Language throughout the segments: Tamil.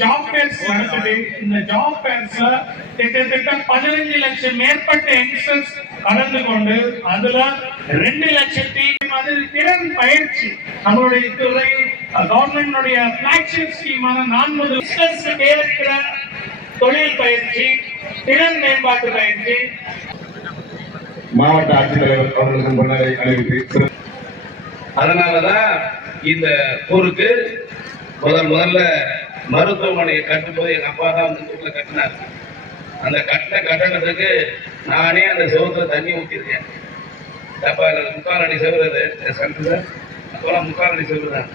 ஜாப் ஃபேர்ஸ் நடக்குது. இந்த ஜாப் ஃபேர்ஸ்ல கிட்டத்தட்ட 15 லட்சம் மேற்பட்ட யங்ஸ்டர்ஸ் கலந்து கொண்டு அதுல 2 லட்சத்தி திறன் பயிற்சி நம்மளுடைய துறை கவர்மெண்டுடைய பிளாக்ஷிப் ஸ்கீமான 4 தேவைக்கிற தொழில் பயிற்சி, திறன் மேம்பாட்டு பயிற்சி மாவட்ட ஆட்சித்தலைவர் அவர்களுக்கு முன்னரே அறிவித்து, அதனாலதான் இந்த ஊருக்கு முதல்ல மருத்துவமனையை கட்டும்போது எங்க அப்பா தான் வந்து கட்டினார். அந்த கட்டணத்துக்கு நானே அந்த செவத்துல தண்ணி ஊற்றிருக்கேன். அப்ப 3/4 அடி செவரு அப்பெல்லாம் 3/4 அடி செவரு தான்,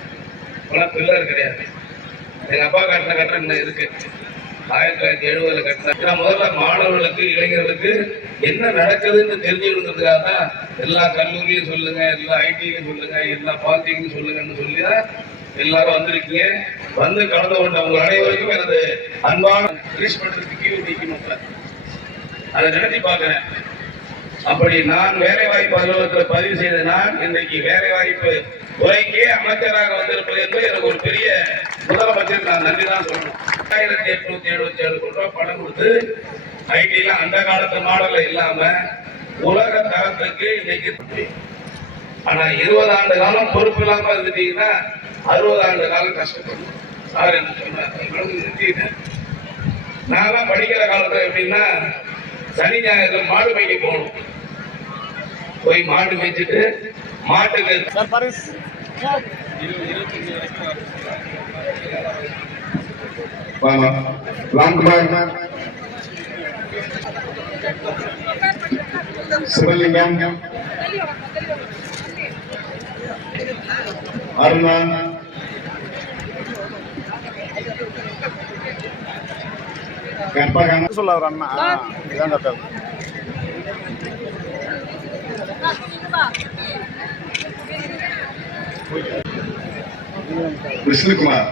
அப்பெல்லாம் பில்லர் கிடையாது. எங்க அப்பா கட்டின கட்டணம் இருக்கு. 1970 கட்டின. முதல்ல மாணவர்களுக்கு இளைஞர்களுக்கு என்ன நடக்குதுன்னு தெரிஞ்சுக்கிறதுக்காக தான் எல்லா கல்லூரியும் சொல்லுங்க, எல்லா ஐடிலையும் சொல்லுங்க, எல்லா பாலிடெக்னிக்கும் சொல்லுங்கன்னு சொல்லிதான் எல்லாரும் வந்திருக்கீங்க. வந்து கலந்து கொண்ட உங்கள் அனைவருக்கும் எனது அன்பான நீக்கணும். அதை நினைச்சு பார்க்கிறேன். அப்படி நான் வேலை வாய்ப்பு அலுவலகத்தில் பதிவு செய்த நான் இன்றைக்கு வேலை வாய்ப்பு துறைக்கே அமைச்சராக வந்திருப்பது என்பது எனக்கு ஒரு பெரிய முதலமைச்சர் நான் நன்றி தான் சொல்லணும். 1877 கோடி ரூபாய் பணம் கொடுத்து ஐடில அந்த காலத்து மாடல்ல இல்லாம உலக தரத்துக்கு இன்னைக்கு. ஆனா 20 ஆண்டு காலம் பொறுப்பு இல்லாம இருந்துட்டீங்கன்னா 60 ஆண்டு காலம் கஷ்டப்படும். சார் என்ன சொன்னாங்க, நான் படிக்கிற காலத்துல எப்படின்னா சனி ஞாயிறு மாடு மேய்க்க போகணும். போய் மாடு மேய்ச்சிட்டு மாட்டுக்கு சிவலிங்கம், அருணா, சொல்ல ஒரு அண்ணா இதான் கரெக்டாக விஷ்ணுகுமார்,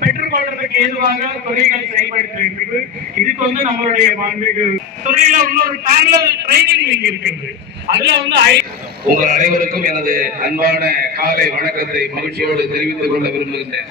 பெற்றுக்கொள்றதுக்கு ஏதுவாக துறைகள் செயல்படுத்துகிறது. இதுக்கு வந்து நம்மளுடைய துறையில இன்னொரு பேரலல் ட்ரைனிங் விங் இருக்குது. அதுல வந்து உங்கள் அனைவருக்கும் எனது அன்பான காலை வணக்கத்தை மகிழ்ச்சியோடு தெரிவித்துக் கொள்ள விரும்புகின்றேன்.